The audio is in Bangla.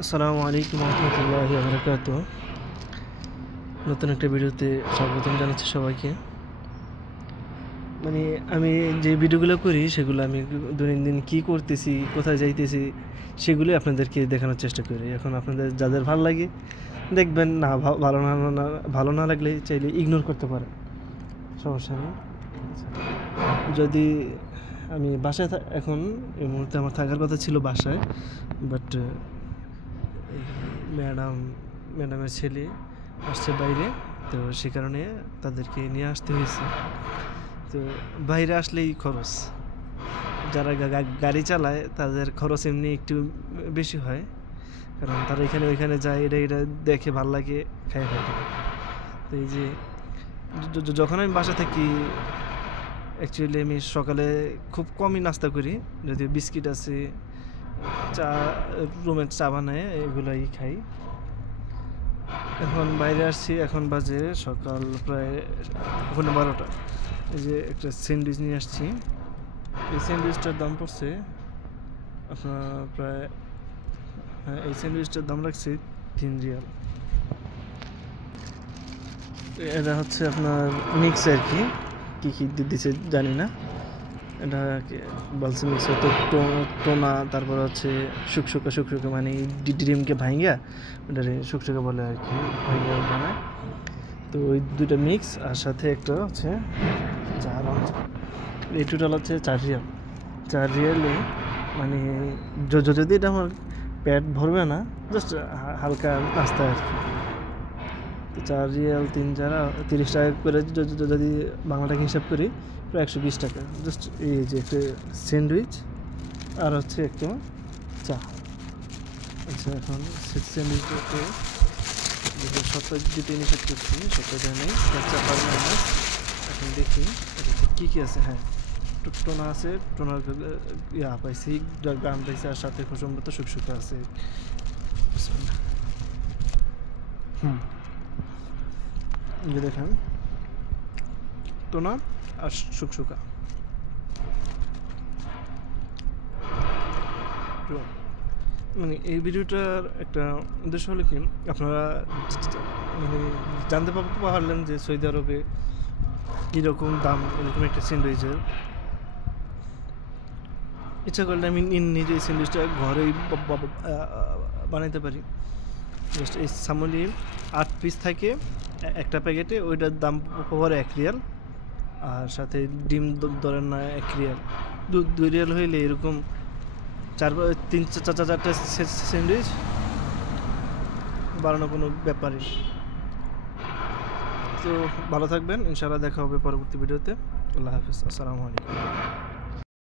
আসসালামু আলাইকুম রহমতুল্লাহি ওয়া বারাকাতুহু। নতুন একটা ভিডিওতে স্বাগতম জানাচ্ছি সবাইকে। মানে আমি যে ভিডিওগুলো করি সেগুলো আমি দৈনন্দিন কী করতেছি, কোথায় যাইতেছি সেগুলোই আপনাদেরকে দেখানোর চেষ্টা করি। এখন আপনাদের যাদের ভালো লাগে দেখবেন, না ভালো না লাগলে চাইলে ইগনোর করতে পারেন, সমস্যা নেই। যদি আমি বাসায় এখন এই মুহূর্তে আমার থাকার কথা ছিল বাসায়, বাট ম্যাডামের ছেলে আসছে বাইরে, তো সে কারণে তাদেরকে নিয়ে আসতে হয়েছে। তো বাইরে আসলেই খরচ, যারা গাড়ি চালায় তাদের খরচ এমনি একটু বেশি হয়, কারণ তারা এখানে ওইখানে যায়, এটা দেখে ভাল লাগে, খায় ফেলে। তো এই যে যখন আমি বাসা থাকি, অ্যাকচুয়ালি আমি সকালে খুব কমই নাস্তা করি, যদিও বিস্কিট আছে, চা, রুমের চা বানায়, এগুলাই খাই। এখন বাইরে আসছি, এখন বাজে সকাল প্রায় 12টা। এই যে একটা স্যান্ডউইচ নিয়ে আসছি। এই স্যান্ডউইচটার দাম পড়ছে আপনার প্রায়, হ্যাঁ, এই স্যান্ডউইচটার দাম রাখছে 3 রিয়াল। এটা হচ্ছে আপনার মিক্স আর কি, কী কী দিচ্ছে জানি না। এটা বলছে মিক্স হতো টোনা, তারপর হচ্ছে শুকশুকা মানে ডিমকে ভাঙিয়া ওটারে শুকশুকা বলে আর কি, ভাঙিয়া বানায়। তো ওই দুইটা মিক্স, আর সাথে একটা হচ্ছে এই টোটাল হচ্ছে 4 রিয়ালে। মানে যদি এটা আমার পেট ভরবে না, জাস্ট হালকা নাস্তা আর কি। তো 4 রিয়াল 3 যারা 30 টাকা করে যদি বাংলাটাকে হিসাব করি, প্রায় 120 টাকা। জাস্ট এই যে একটা স্যান্ডউইচ আর হচ্ছে একটা চা। আচ্ছা, এখন স্যান্ডউইচটাকে সপ্তাহ দিতে নিষেধ করছি, সপ্তাহ দেয় নেই, চা পারবে না। এখন দেখি কী কী আছে। হ্যাঁ, টোনা আছে, টোনার পাইছি, গ্রাম পাইছি, আর সাথে খুশম্বত শুকশুকা আছে। যে দেখেন টোনা আর শুকশুকা। মানে এই ভিডিওটার একটা উদ্দেশ্য হলো কি, আপনারা মানে জানতে পারলেন যে সৌদি আরবে কীরকম দাম এরকম একটা স্যান্ডউইচের। ইচ্ছা করলে আমি নিজে এই স্যান্ডউইচটা ঘরেই বানাইতে পারি। জাস্ট এই সামলি 8 পিস থাকে একটা প্যাকেটে, ওইটার দাম পড়ে 1 রিয়াল, আর সাথে ডিম ধরেন না 1 রিয়াল, 2 রিয়াল হইলে এরকম 4-4টা স্যান্ডউইচ বানানো কোনো ব্যাপারই। তো ভালো থাকবেন, ইনশাআল্লাহ দেখা হবে পরবর্তী ভিডিওতে। আল্লাহ হাফিজ, আসসালামু আলাইকুম।